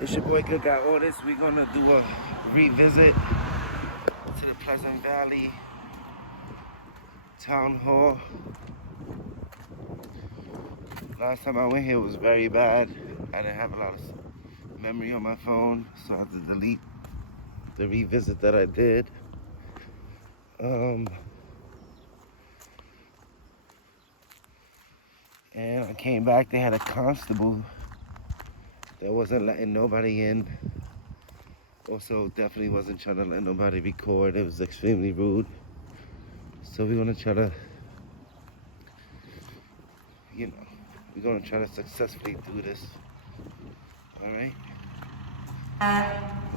It's your boy Good Guy Audits. We're gonna do a revisit to the Pleasant Valley Town Hall. Last time I went here was very bad. I didn't have a lot of memory on my phone, so I had to delete the revisit that I did. And I came back, they had a constable that wasn't letting nobody in. Also, definitely wasn't trying to let nobody record. It was extremely rude. So we're gonna try to, we're gonna try to successfully do this. All right?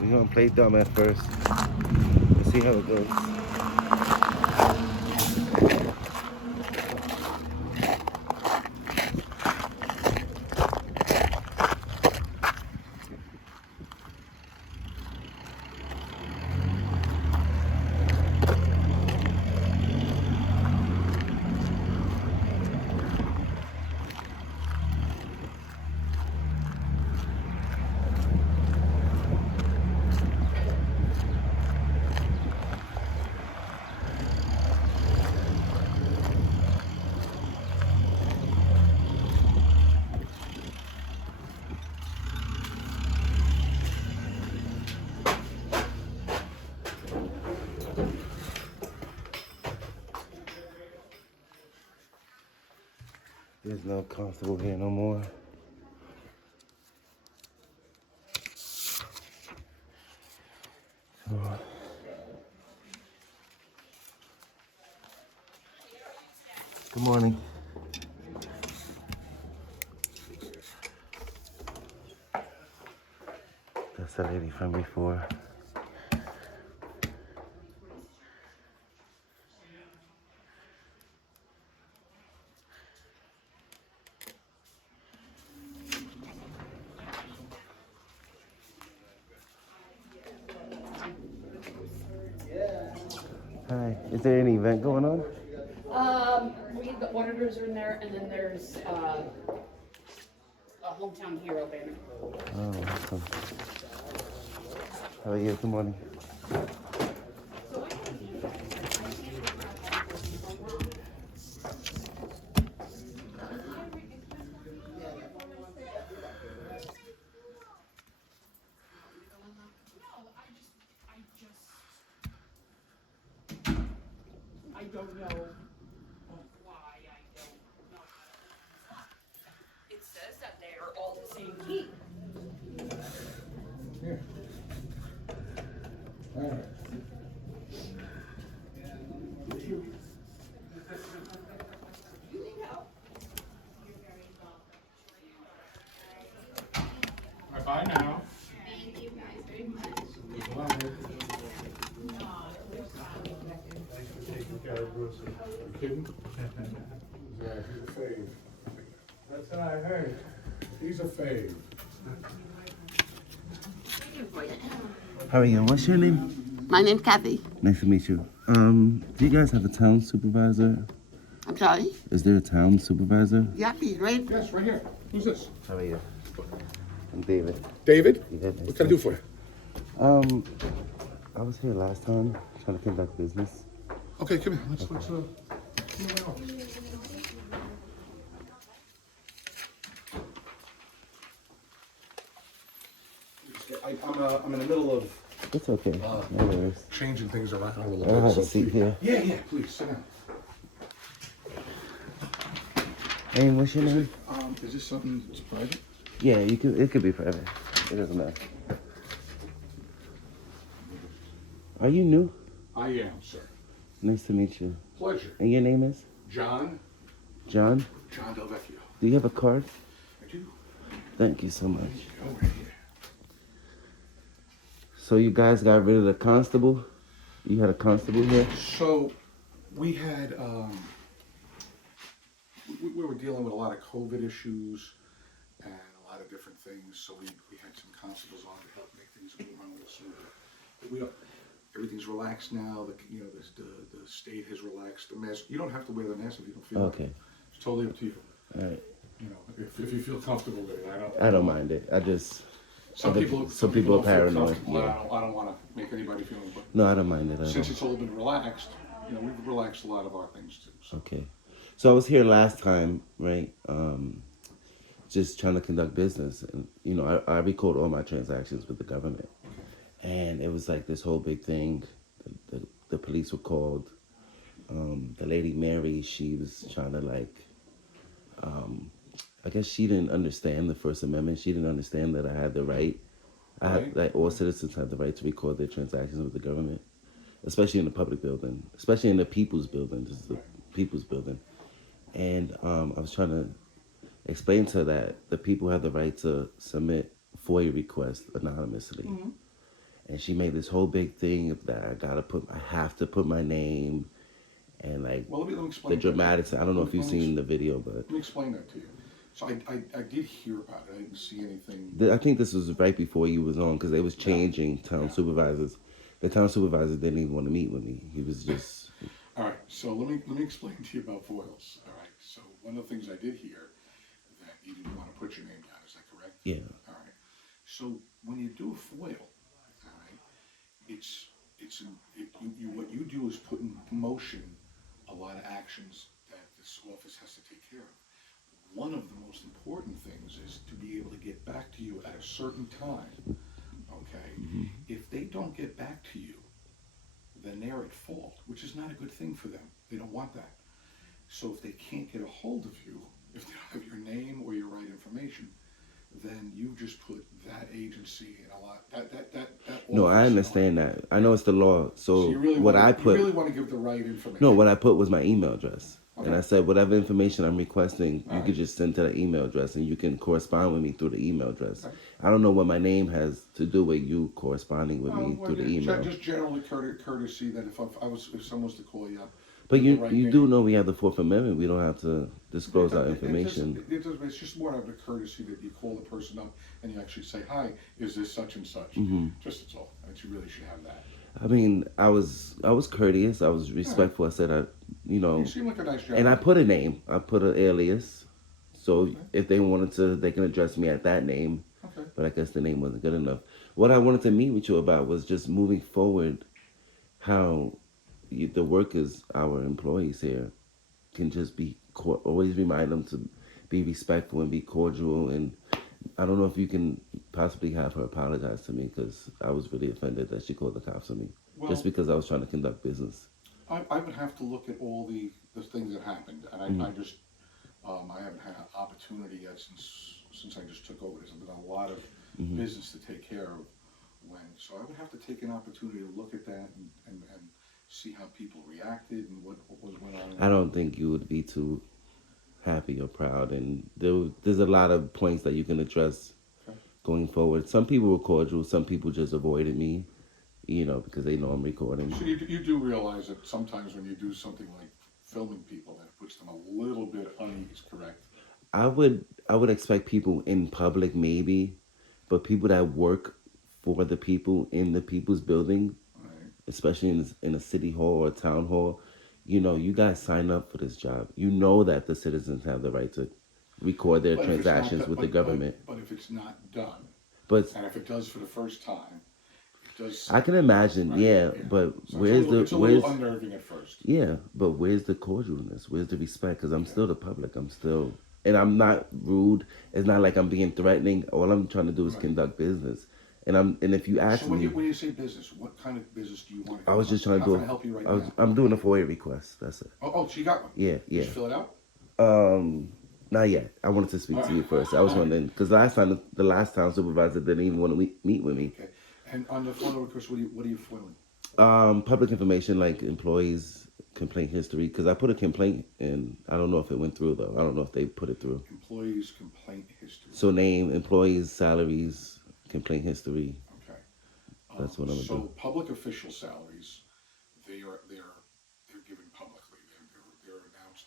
We're gonna play dumb at first. Let's see how it goes. There's no constable here no more. Good morning. That's the lady from before. Hi, is there any event going on? The auditors are in there, and then there's a hometown hero banner. Oh, awesome. How are you? Good morning. I don't know why I don't know. It says that they are all the same key. Here. All right. Bye now. Thank you guys very much. Good luck. Thanks for taking care of Bruce. Are you kidding? Yeah, he's a fave. That's what I heard. He's a fave. How are you? What's your name? My name's Kathy. Nice to meet you. Do you guys have a town supervisor? I'm sorry? Is there a town supervisor? Yeah, he's right. Yes, right here. Who's this? How are you? I'm David. David? Yeah, nice What can I do for you? I was here last time trying to conduct business. Okay, come here. Let's come in my office. I'm in the middle of It's okay. No worries. changing things around a little I have bit. a seat here. Yeah, please, sit down. Hey, what's your name? Is this something that's private? Yeah, you could. It could be private. It doesn't matter. Are you new? I am, sir. Nice to meet you. Pleasure. And your name is? John John? Del Vecchio. Do you have a card? I do. Thank you so much. Over here. So you guys got rid of the constable? You had a constable here? So we had, we were dealing with a lot of COVID issues and a lot of different things. So we had some constables on to help make things run a little smoother. But we don't, everything's relaxed now. The state has relaxed the mask. You don't have to wear the mask if you don't feel Okay. like it. It's totally up to you. All right. You know, if you feel comfortable with it. I don't mind it. I just, Some people, some people are don't feel paranoid. comfortable. Yeah. I don't want to make anybody feel, but No, I don't mind it at since all. it's all been relaxed, we've relaxed a lot of our things too. So. Okay. So I was here last time, right? Just trying to conduct business, and I record all my transactions with the government, and it was like this whole big thing. The police were called. The lady Mary, she was trying to I guess she didn't understand the First Amendment. She didn't understand that I had the right. Right. Like all citizens have the right to record their transactions with the government, especially in the public building, especially in the people's building. This is the people's building, and I was trying to explain to her that the people have the right to submit FOIA requests anonymously. Mm-hmm. And she made this whole big thing that I have to put my name, and Well, let me explain the that to you. dramatics. I don't know if you've seen the video, but Let me explain that to you. So I did hear about it. I didn't see anything. I think this was right before you was on because they was changing town supervisors. The town supervisor didn't even want to meet with me. He was just. All right. So let me explain to you about foils. All right. So one of the things I did hear that you didn't want to put your name down. Is that correct? Yeah. All right. So when you do a foil, all right, what you do is put in motion a lot of actions that this office has to take care of. One of the most important things is to be able to get back to you at a certain time, okay? Mm-hmm. If they don't get back to you, then they're at fault, which is not a good thing for them. They don't want that. So if they can't get a hold of you, if they don't have your name or your right information, then you just put that agency in a lot, that No, I office understand that. I know it's the law. So you really what wanna, I put. you really want to give the right information. No, what I put was my email address. And Okay. I said, whatever information I'm requesting, you Alright. could just send to the email address and you can correspond with me through the email address. Okay. I don't know what my name has to do with you corresponding with me Well, through the yeah, email. just generally courtesy that if someone was to call you up. But with you the right you name. do know we have the Fourth Amendment. We don't have to disclose our information. It's just more of a courtesy that you call the person up and you actually say, hi, is this such and such? Mm-hmm. Just that's all. And you really should have that. I mean, I was courteous. I was respectful. I said, You seem like a nice gentleman. and I put a name. I put an alias. So if they wanted to, they can address me at that name. Okay. But I guess the name wasn't good enough. What I wanted to meet with you about was just moving forward, how the workers, our employees here, can just be always remind them to be respectful and be cordial. And I don't know if you can possibly have her apologize to me because I was really offended that she called the cops on me just because I was trying to conduct business. I would have to look at all the things that happened, and I just I haven't had an opportunity yet since I just took over. There's been a lot of business to take care of so I would have to take an opportunity to look at that and see how people reacted and what went on. I don't think you would be too happy or proud, and there's a lot of points that you can address going forward. Some people were cordial, some people just avoided me, because they know I'm recording. So you do realize that sometimes when you do something like filming people, that puts them a little bit unease, correct? I would expect people in public maybe, but people that work for the people in the people's building, especially in a city hall or a town hall, you guys sign up for this job. You know that the citizens have the right to record their transactions with the government. But if it's not done, But and if it does for the first time, it does. I can imagine, but So it's a little unnerving at first. Yeah, but where's the cordialness? Where's the respect? Because I'm still the public. And I'm not rude. It's not like I'm being threatening. All I'm trying to do is conduct business. And if you ask me, me, when you say business, what kind of business do you want to do? I was just trying to do. How can I help you right now? I'm doing a FOIA request. That's it. Oh, so you got one? Yeah. Did you fill it out? Not yet. I wanted to speak to you first. I was wondering because the last time supervisor didn't even want to meet with me. Okay. And on the FOIA request, what are you foiling? Public information like employees' complaint history. Because I put a complaint in. I don't know if it went through though. I don't know if they put it through. Employees' complaint history. So name, employees' salaries, complaint history. Okay. That's what I'm gonna so do. Public official salaries, they're given publicly. They're announced.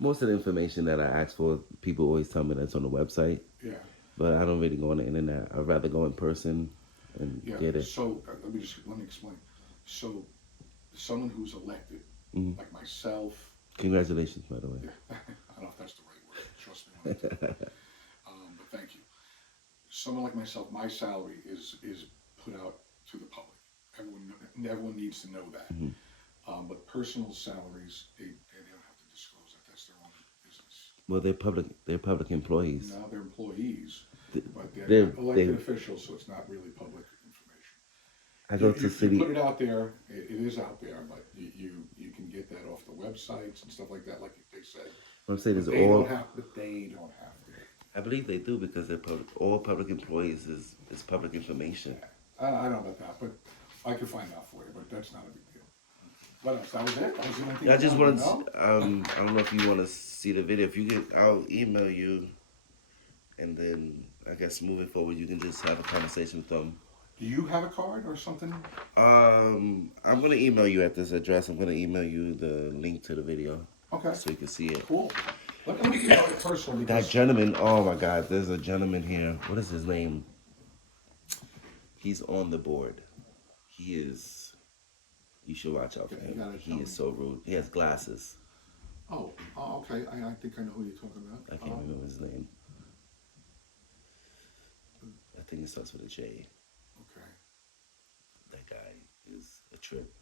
Most of the information that I ask for, people always tell me that's on the website. Yeah. But I don't really go on the internet. I'd rather go in person and get it. So let me explain. So someone who's elected, like myself. Congratulations, by the way. I don't know if that's the right word. Trust me. When I do. But thank you. someone like myself, my salary is put out to the public. Everyone needs to know that. But personal salaries, they don't have to disclose that. That's their own business. Well, they're public employees. Now they're employees, but they're they're- elected they- officials, so it's not really public information. I go You to city. put it out there. It is out there, but you can get that off the websites and stuff like that, like they said. I'm saying But is they all. don't have. But they don't have to. I believe they do because they're public. All public employees is public information. I don't know about that, but I could find out for you. But that's not a big deal. What else? That was it. That was the only thing. I just you wanted. know? I don't know if you want to see the video. If you get, I'll email you, and then I guess moving forward, you can just have a conversation with them. Do you have a card or something? I'm gonna email you at this address. I'm gonna email you the link to the video Okay. so you can see it. Cool. Let me get it personal That because gentleman, oh my God, there's a gentleman here. What is his name? He's on the board. He is, you should watch out for Yeah, you him. gotta He tell is me. so rude. He has glasses. okay. I think I know who you're talking about. I can't remember his name. I think it starts with a J. Okay. That guy is a trip.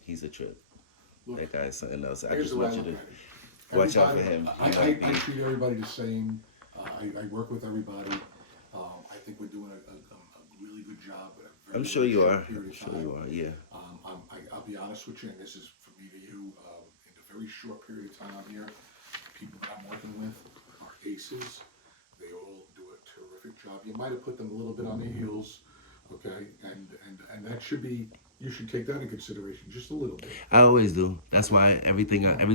He's a trip. Look, That guy is something else. I here's just the way want I you to look at it. watch out for Everybody- him. He I might be. treat everybody the same. I work with everybody. I think we're doing a really good job. At a very, I'm sure very you short are. period I'm of sure time. you are. Yeah. I'll be honest with you, and this is for me to you. In a very short period of time here, people that I'm working with are aces. They all do a terrific job. You might have put them a little bit on their heels, okay? And that should be. You should take that in consideration just a little bit. I always do. That's why every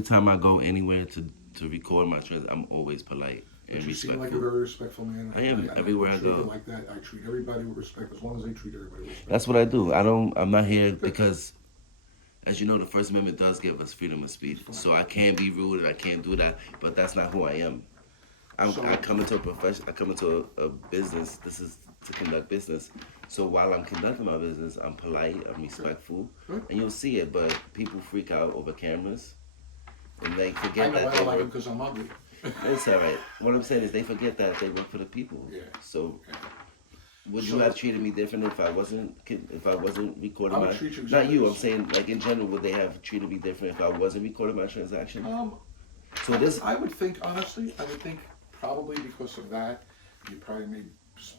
time I go anywhere to record my trends, I'm always polite and But you seem respectful. like a very respectful man. I am. Everywhere I treat go. you like that. I treat everybody with respect as long as they treat everybody with respect. That's what I do. I'm not here because, as you know, the First Amendment does give us freedom of speech. So I can't be rude and I can't do that. But that's not who I am. I come into a profession. I come into a business. This is to conduct business. So while I'm conducting my business, I'm polite. I'm respectful, Good. and you'll see it. But people freak out over cameras, and they I forget know I that they don't like them work. because I'm ugly. It's all right. What I'm saying is they forget that they work for the people. Yeah. So Yeah. would So- you have treated me different if I wasn't recording I would my? treat you Not exactly you. the I'm saying like in general, would they have treated me different if I wasn't recording my transaction? So I would think, honestly, probably because of that, you probably made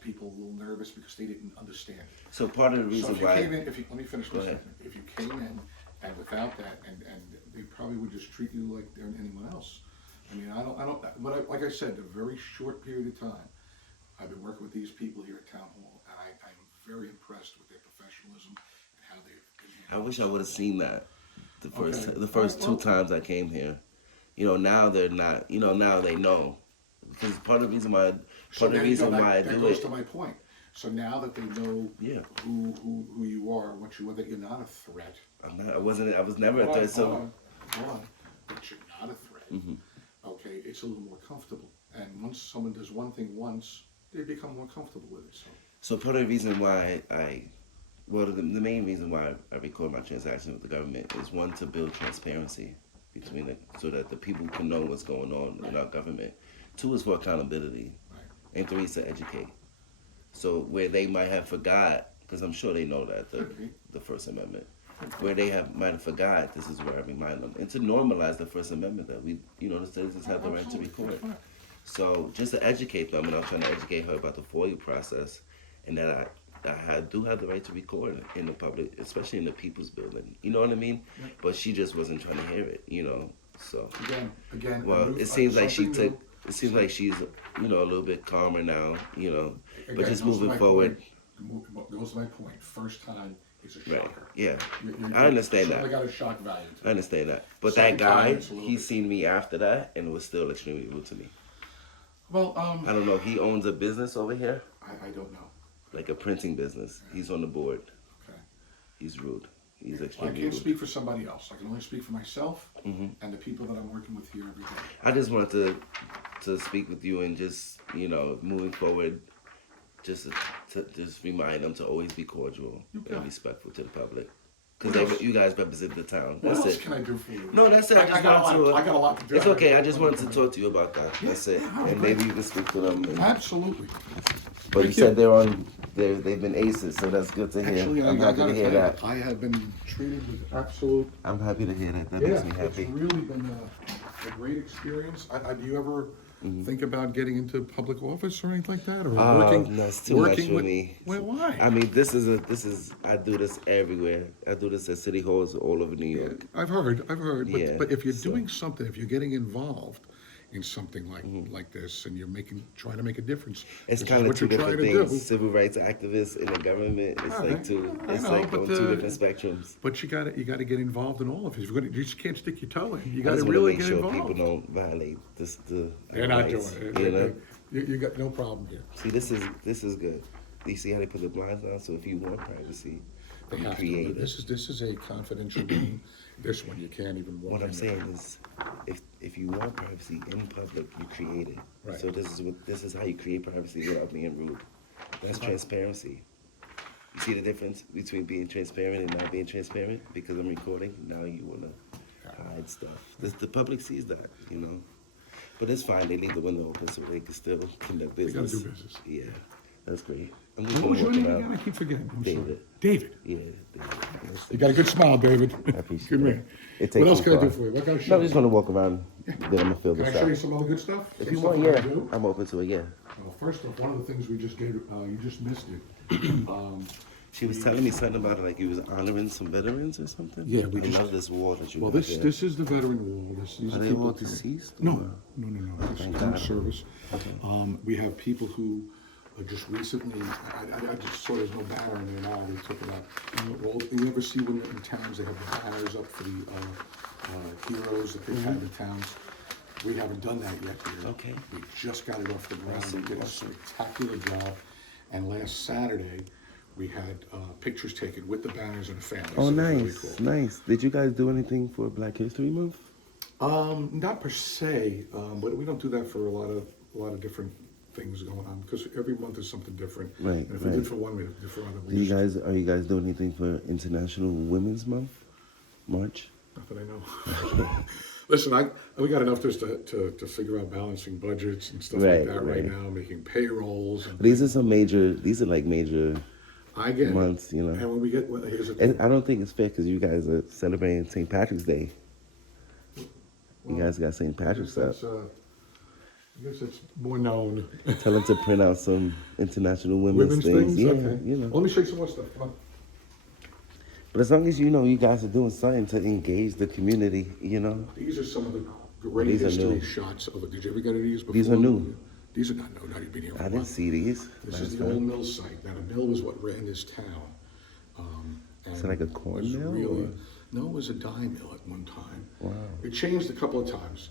people a little nervous because they didn't understand. So part of the So reason if you why. came in, let me finish Go this. ahead. If you came in and without that, and they probably would just treat you like they're anyone else. I mean, I don't, but like I said, a very short period of time, I've been working with these people here at Town Hall, and I'm very impressed with their professionalism and how they've. I wish I would have seen that the first Okay. the first Well- two times I came here. You know, now they're not. You know, now they know. Because part of the reason why I that do goes it. to my point. So now that they know Yeah. who you are, what you are, that you're not a threat. I'm not. I wasn't. I was never a threat. So. Hold on. But you're not a threat. Mhm. Okay, it's a little more comfortable. And once someone does one thing once, they become more comfortable with it. So part of the reason why the main reason why I record my transactions with the government is one, to build transparency between it, so that the people can know what's going on in our government. Two is for accountability, Right. and three is to educate. So where they might have forgot, because I'm sure they know that Could be. the First Amendment, where they might have forgot, this is where I remind them, and to normalize the First Amendment that we, the citizens have the right to Absolutely. record. That's right. So just to educate them, and I'm trying to educate her about the FOIA process, and that I do have the right to record in the public, especially in the People's Building. You know what I mean? Yeah. But she just wasn't trying to hear it. So Again. well, it seems like she took. It seems like she's a little bit calmer now. But just moving forward. Goes to my point. First time is a Right. shocker. Yeah. You I understand certainly that. got a shock value to it. I understand that. But Second that guy, time, it's a little he bit- seen me after that, and was still extremely rude to me. Well, I don't know. He owns a business over here, I don't know. like a printing business. He's on the board. Okay. He's rude. He's I extremely can't rude. speak for somebody else. I can only speak for myself Mhm. and the people that I'm working with here every day. I just wanted to speak with you and just moving forward, just to just remind them to always be cordial You got and it. respectful to the public, What else? because you guys represent the town. What That's else it. can I do for you? No, that's it. I just wanted I got a lot to do. It's okay. I just wanted to talk to you about that. That's it. Yeah, And maybe you can speak to them. Absolutely. But you Thank you. said they've been aces, so that's good to hear. Actually, I'm I happy gotta to hear tell you, that. I have been treated with absolute. I'm happy to hear that. That Yeah, makes me it's happy. really been a great experience. Do you ever think about getting into public office or anything like that, or working? No, it's too much working for with, me. Well, why? I mean, I do this everywhere. I do this at city halls all over New York. I've heard. But, Yeah, but if you're so- doing something, if you're getting involved in something like this, and you're trying to make a difference, It's this is kind of what two you're trying different to things. do. Civil rights activists in the government. It's Alright, like two. I It's know, like but on two different spectrums. But you got to get involved in all of it. You just can't stick your toe in. You I got to just want really to make get sure involved. people don't violate the They're not doing rights, it. You know? You got no problem here. See, this is good. You see how they put the blinds on? So if you want privacy, They you have create to. it. This is a confidential room. This one you can't even walk What I'm in saying there. is, if you want privacy in public, you create it. Right. So this is how you create privacy without being rude. That's transparency. You see the difference between being transparent and not being transparent? Because I'm recording, now you wanna hide stuff. The public sees that, you know. But it's fine, they leave the window open so they can still conduct They gotta business. do business. Yeah, that's great. I'm just What was gonna your walk name around. again? I keep forgetting. I'm David. sorry. David. Yeah, David. You got a good smile, David. I appreciate Good it. man. It takes What else me can I do far. for you? What can I No, show I'm you? just gonna walk around, then I'm gonna fill Can this I show you out. some other good stuff? If Some you stuff want, I yeah, do? I'm open to it, yeah. Well, first off, one of the things we just did, you just missed it. She was telling me something about like you was honoring some veterans or something. Yeah, we I just- love this wall that you Well, got this there. this is the veteran wall. These Are they people all who- deceased? No, or- no. This Thank is God. service. We have people who just recently. I just saw there's no banner in there now. They took it out. Well, you ever see when in towns they have the banners up for the heroes that they've had in towns? We haven't done that yet here. Okay. We just got it off the ground. Awesome, We did a awesome. spectacular job. And last Saturday, we had pictures taken with the banners and the families. Oh, It was really nice, cool. nice. Did you guys do anything for Black History Month? Not per se, but we don't do that for a lot of different things going on because every month is something different. Right, And if we right. did for one, we have to do for other. Are you guys doing anything for International Women's Month, March? Not that I know. Listen, we got enough just to figure out balancing budgets and stuff Right, like that right right. now, making payrolls. And These are like major I get it. months, you know. And when we get, well, here's the And thing. I don't think it's fair because you guys are celebrating St. Patrick's Day. You guys got St. Patrick's up. I guess it's more known. Tell them to print out some international women's, Women's things? Yeah, Okay. you know. Let me show you some more stuff. Come on. But as long as you know you guys are doing something to engage the community, you know. These are some of the great These are history new. shots of it. Did you ever get these before? These are new. These are not new. Now you've been here for I a didn't while. see these. This last is the time. old mill site. Now the mill was what ran this town. Is it like a corn was mill, Really, or? no, it was a dye mill at one time. Wow. It changed a couple of times,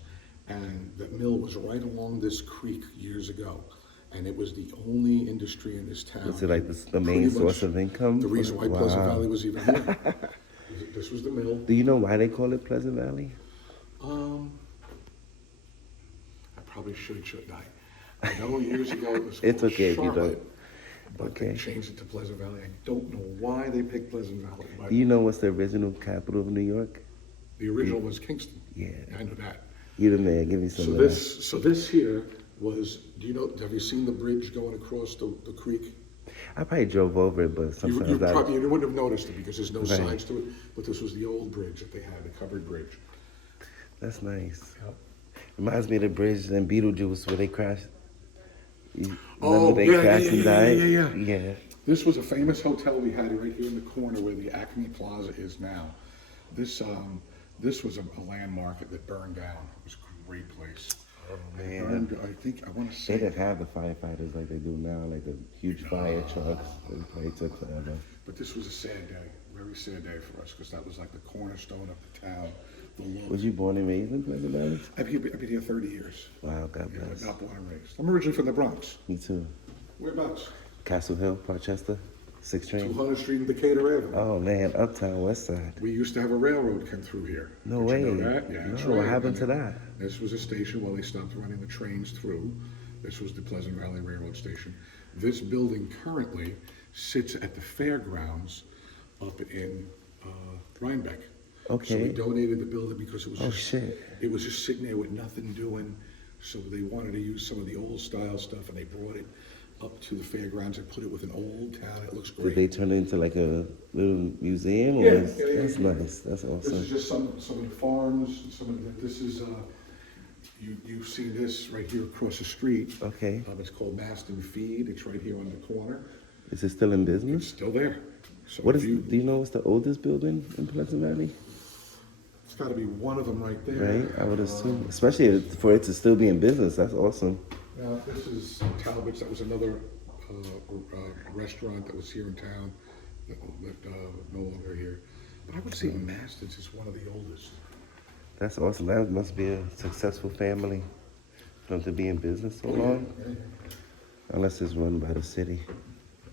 and that mill was right along this creek years ago, and it was the only industry in this town. Was it like the main Pretty source much of income? The reason why Wow. Pleasant Valley was even here. This was the mill. Do you know why they call it Pleasant Valley? I probably shouldn't I? I know years ago it was It's called okay if you Charlotte, don't. but they Okay. changed it to Pleasant Valley. I don't know why they picked Pleasant Valley, but Do you know what's the original capital of New York? the original was Kingston. Yeah. I know that. You the man. Give me some So of this here was. Do you know? Have you seen the bridge going across the creek? that. I probably drove over it, but You sometimes I. probably you wouldn't have noticed it because there's no Right. sides to it. But this was the old bridge that they had, the covered bridge. That's nice. Yep. Reminds me of the bridge in Beetlejuice where they crashed. You Oh, remember they yeah, crashed yeah, and yeah, died? yeah, yeah. Yeah. This was a famous hotel we had right here in the corner where the Acme Plaza is now. This was a landmark that burned down. It was a great place. Oh, It man. burned, I think I want to They say. didn't have the firefighters like they do now, like the huge fire trucks. It probably took forever. But this was a sad day, very sad day for us because that was like the cornerstone of the town. The look. Was you born and raised in Pleasant Valley? I've been here 30 years. Wow, God Yeah, but bless. not born and raised. I'm originally from the Bronx. Me too. Whereabouts? Castle Hill, Rochester, 6 train. 200th Street and Decatur Avenue. Oh man, Uptown West Side. We used to have a railroad come through here. No Did way. You know that? Yeah, No, that's what right. happened to And that? This was a station while they stopped running the trains through. This was the Pleasant Valley Railroad Station. This building currently sits at the fairgrounds up in Rhinebeck. So Okay. we donated the building because it was Oh, just shit. it was just sitting there with nothing doing. So they wanted to use some of the old style stuff, and they brought it. up to the fairgrounds. I put it with an old town. It looks Did great. they turn it into like a little museum? Or Yeah, that's yeah. nice. That's This awesome. is just some of the farms, this is, you've seen this right here across the street. Okay. It's called Maston Feed. It's right here on the corner. Is it still in It's business? still there. So What if is? you, Do you know what's the oldest building in Pleasant Valley? it's gotta be one of them right there. Right, I would assume, especially for it to still be in business. That's awesome. Now, this is Talbot's. That was another restaurant that was here in town that no longer here. But I would say Maston's is one of the oldest. That's awesome. That must be a successful family for them to be in business so long. Yeah. Unless it's run by the city.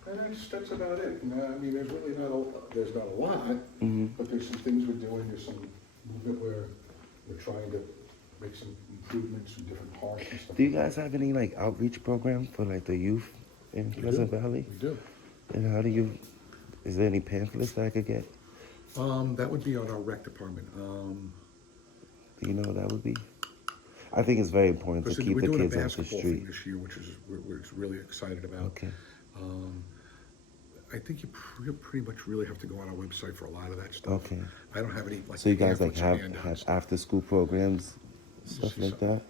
And that's about it. I mean, there's really not a lot, but there's some things we're doing. There's some movement where we're trying to make some improvements in different parks and stuff. Do you guys have any like outreach program for like the youth in Pleasant Valley? We do. And how do you? Is there any pamphlets that I could get? That would be on our rec department. Do you know what that would be? I think it's very important to keep We're the doing a kids off the basketball thing street. this year, which is we're really excited about. Okay. I think you pretty much really have to go on our website for a lot of that stuff. Okay. I don't have any like. So you guys like pamphlets or have handouts. after school programs, stuff see like that?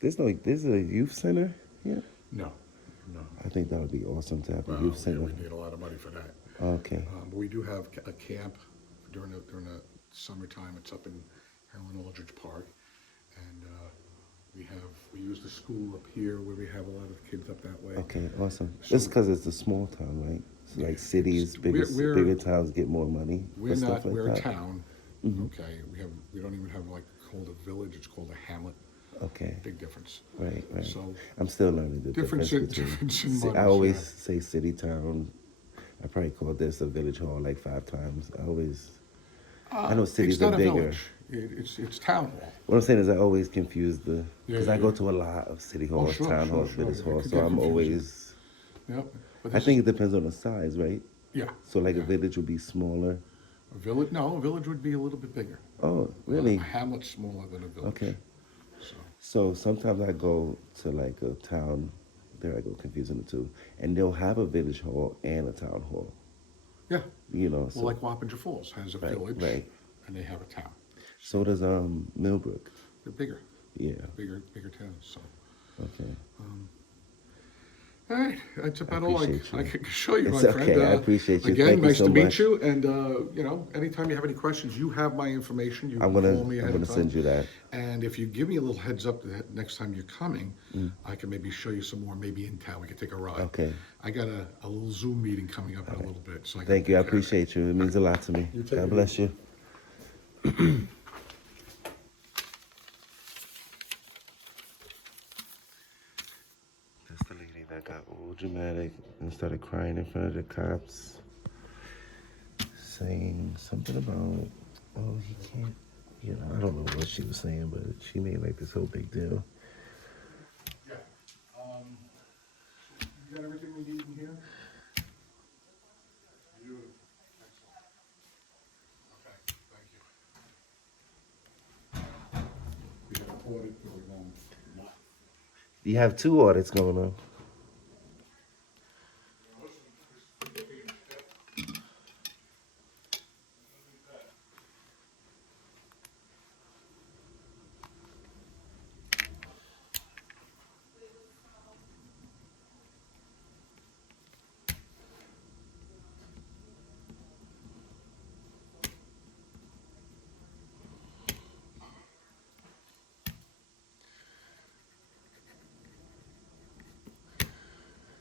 There's a youth center here? No. I think that would be awesome to have a Well, youth yeah, center. we need a lot of money for that. Okay. But we do have a camp during the summertime. It's up in Helen Aldridge Park, and we use the school up here where we have a lot of kids up that way. Okay, awesome. So- It's because it's a small town, right? It's like cities, we're- bigger towns get more money for We're stuff not. like We're that. a town. Okay. We don't even have like called a village. It's called a hamlet. Okay, Big difference. right. So I'm still learning the difference difference in- between. difference in I money, always yeah. say city town. I probably called this a village hall like 5 times. I know cities it's not are a bigger. village. It's town hall. What I'm saying is I always confuse because I yeah. go to a lot of city halls, sure, town sure, halls, sure. village It halls, could so get I'm confusing. always. Yep. But I this think is- it depends on the size, right? Yeah. So like yeah. a village would be smaller. A village? No, a village would be a little bit bigger. Oh, really? A hamlet's smaller than a village. Okay. So So sometimes I go to like a town, there I go confusing the two, and they'll have a village hall and a town hall. yeah. You know, so Well, like Wappinger Falls has a Right, village, right. and they have a town. so does Millbrook. They're bigger, Yeah. bigger towns. So, Okay. all right, that's about all I appreciate you. can show you, It's my friend. okay, I appreciate you. Again, Thank you nice so to meet much. you. And anytime you have any questions, you have my information. You I'm can gonna call me ahead of time. send you that. And if you give me a little heads up that next time you're coming, Mm. I can maybe show you some more. Maybe in town, we could take a ride. Okay. I got a little Zoom meeting coming up in a little bit, so I Thank you. I appreciate you. It means a lot to me. You take God it bless you. That's the lady that got all dramatic and started crying in front of the cops, saying something about, oh, he can't, I don't know what she was saying, but she made like this whole big deal. Yeah. You got everything we need in here? You do. Excellent. Okay, thank you. We have an audit going on. You have 2 audits going on.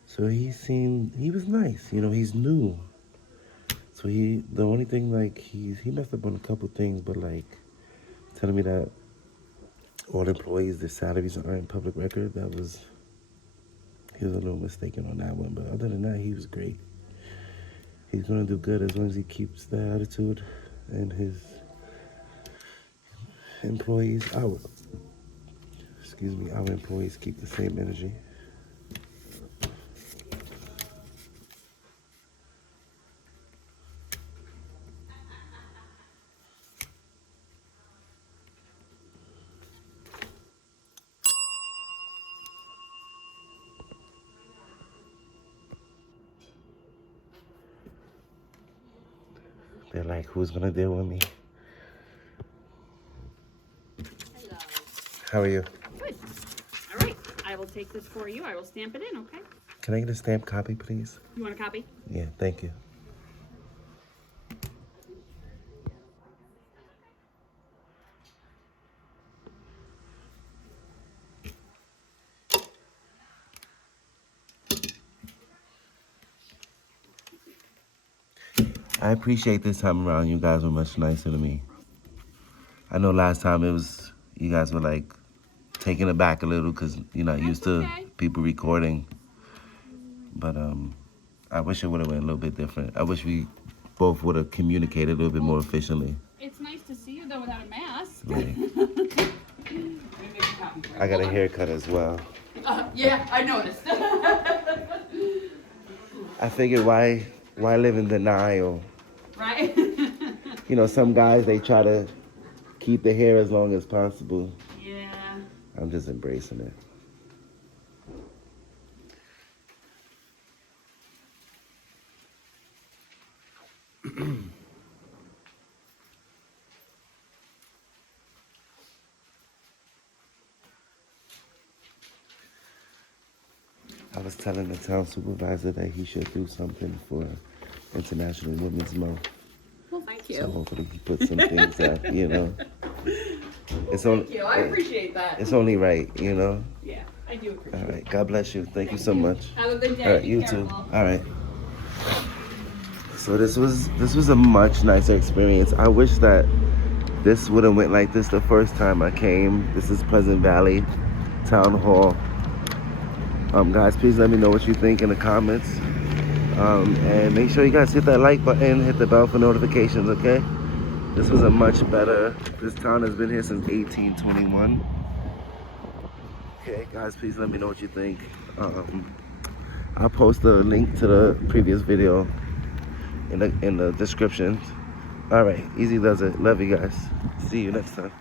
So he was nice, he's new. So the only thing, like, he messed up on a couple things, but like, telling me that all employees, their salaries aren't public record, he was a little mistaken on that one, but other than that, he was great. He's gonna do good as long as he keeps the attitude and his employees, our employees keep the same energy. They're like, who's gonna deal with me? Hello. How are you? Good. All right. I will take this for you. I will stamp it in, okay? Can I get a stamped copy, please? You want a copy? Yeah, thank you. I appreciate this time around. You guys were much nicer to me. I know last time you guys were like taken aback a little because you're not used to okay. people recording. But I wish it would have went a little bit different. I wish we both would have communicated a little bit more efficiently. It's nice to see you though without a mask. Right. I got a haircut as well. Yeah, I noticed. I figured why live in denial? Right? You know, some guys, they try to keep the hair as long as possible. Yeah. I'm just embracing it. I was telling the town supervisor that he should do something for International Women's Month. Well, thank you. So hopefully he puts some things out, you know. It's only, Thank you. I appreciate that. it's only right, you know. Yeah, I do appreciate All it. right. God bless you. Thank you so much. Have a good day. All right. Be You careful. too. All right. So this was a much nicer experience. I wish that this would have went like this the first time I came. This is Pleasant Valley Town Hall. Guys, please let me know what you think in the comments. And make sure you guys hit that like button, hit the bell for notifications, okay? This was a much better, this town has been here since 1821. Okay, guys, please let me know what you think. I'll post a link to the previous video in the description. All right, easy does it. Love you guys. See you next time.